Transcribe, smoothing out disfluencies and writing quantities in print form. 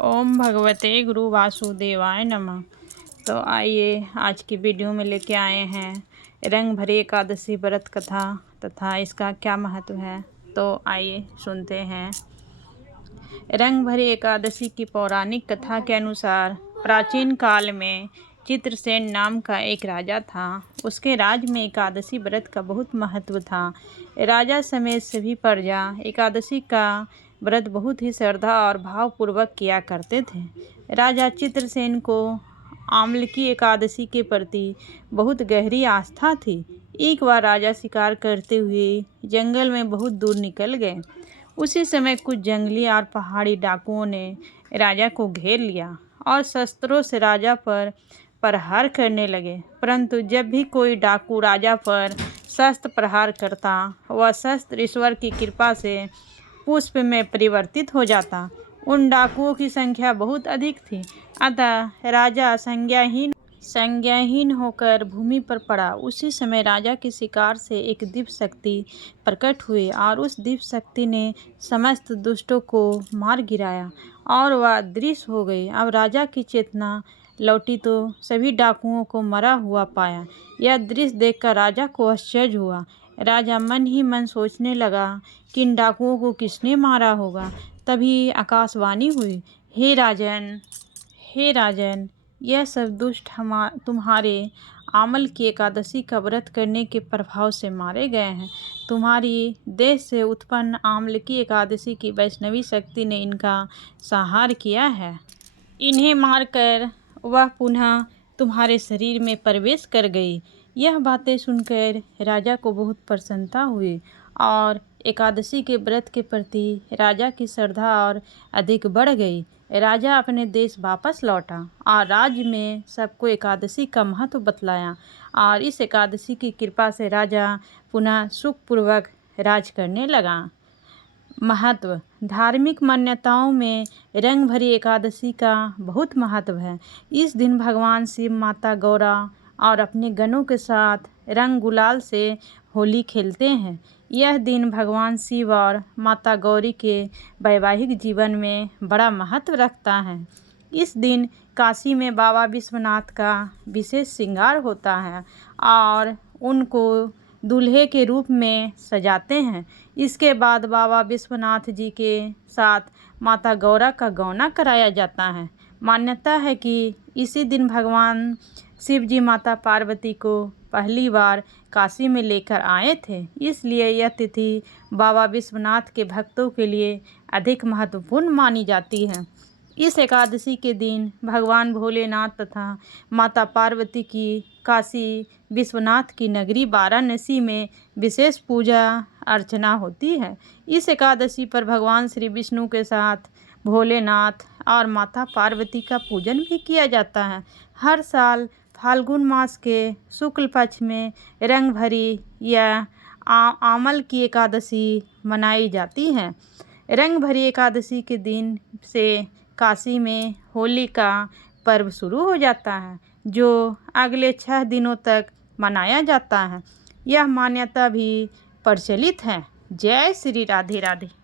ओम भगवते गुरु वासुदेवाय नमः। तो आइए आज की वीडियो में लेके आए हैं रंग भरी एकादशी व्रत कथा तथा इसका क्या महत्व है। तो आइए सुनते हैं। रंग भरी एकादशी की पौराणिक कथा के अनुसार प्राचीन काल में चित्रसेन नाम का एक राजा था। उसके राज में एकादशी व्रत का बहुत महत्व था। राजा समेत सभी प्रजा एकादशी का व्रत बहुत ही श्रद्धा और भावपूर्वक किया करते थे। राजा चित्रसेन को आमलकी एकादशी के प्रति बहुत गहरी आस्था थी। एक बार राजा शिकार करते हुए जंगल में बहुत दूर निकल गए। उसी समय कुछ जंगली और पहाड़ी डाकुओं ने राजा को घेर लिया और शस्त्रों से राजा पर प्रहार करने लगे। परंतु जब भी कोई डाकू राजा पर शस्त्र प्रहार करता, वह शस्त्र ईश्वर की कृपा से पुष्प में परिवर्तित हो जाता। उन डाकुओं की संख्या बहुत अधिक थी, अतः राजा संज्ञाहीन होकर भूमि पर पड़ा। उसी समय राजा के शिकार से एक दिव्य शक्ति प्रकट हुई और उस दिव्य शक्ति ने समस्त दुष्टों को मार गिराया और वह अदृश्य हो गई। अब राजा की चेतना लौटी तो सभी डाकुओं को मरा हुआ पाया। यह दृश्य देखकर राजा को आश्चर्य हुआ। राजा मन ही मन सोचने लगा कि इन डाकुओं को किसने मारा होगा। तभी आकाशवाणी हुई, हे राजन, यह सब दुष्ट तुम्हारे आमल की एकादशी का व्रत करने के प्रभाव से मारे गए हैं। तुम्हारी देश से उत्पन्न आमल की एकादशी की वैष्णवी शक्ति ने इनका संहार किया है। इन्हें मारकर वह पुनः तुम्हारे शरीर में प्रवेश कर गई। यह बातें सुनकर राजा को बहुत प्रसन्नता हुई और एकादशी के व्रत के प्रति राजा की श्रद्धा और अधिक बढ़ गई। राजा अपने देश वापस लौटा और राज्य में सबको एकादशी का महत्व बतलाया और इस एकादशी की कृपा से राजा पुनः सुखपूर्वक राज करने लगा। महत्व। धार्मिक मान्यताओं में रंग भरी एकादशी का बहुत महत्व है। इस दिन भगवान शिव माता गौरा और अपने गणों के साथ रंग गुलाल से होली खेलते हैं। यह दिन भगवान शिव और माता गौरी के वैवाहिक जीवन में बड़ा महत्व रखता है। इस दिन काशी में बाबा विश्वनाथ का विशेष श्रृंगार होता है और उनको दूल्हे के रूप में सजाते हैं। इसके बाद बाबा विश्वनाथ जी के साथ माता गौरा का गौना कराया जाता है। मान्यता है कि इसी दिन भगवान शिव जी माता पार्वती को पहली बार काशी में लेकर आए थे। इसलिए यह तिथि बाबा विश्वनाथ के भक्तों के लिए अधिक महत्वपूर्ण मानी जाती है। इस एकादशी के दिन भगवान भोलेनाथ तथा माता पार्वती की काशी विश्वनाथ की नगरी वाराणसी में विशेष पूजा अर्चना होती है। इस एकादशी पर भगवान श्री विष्णु के साथ भोलेनाथ और माता पार्वती का पूजन भी किया जाता है। हर साल फाल्गुन मास के शुक्ल पक्ष में रंग भरी या आमल की एकादशी मनाई जाती है। रंग भरी एकादशी के दिन से काशी में होली का पर्व शुरू हो जाता है, जो अगले 6 दिनों तक मनाया जाता है। यह मान्यता भी प्रचलित है। जय श्री राधे राधे।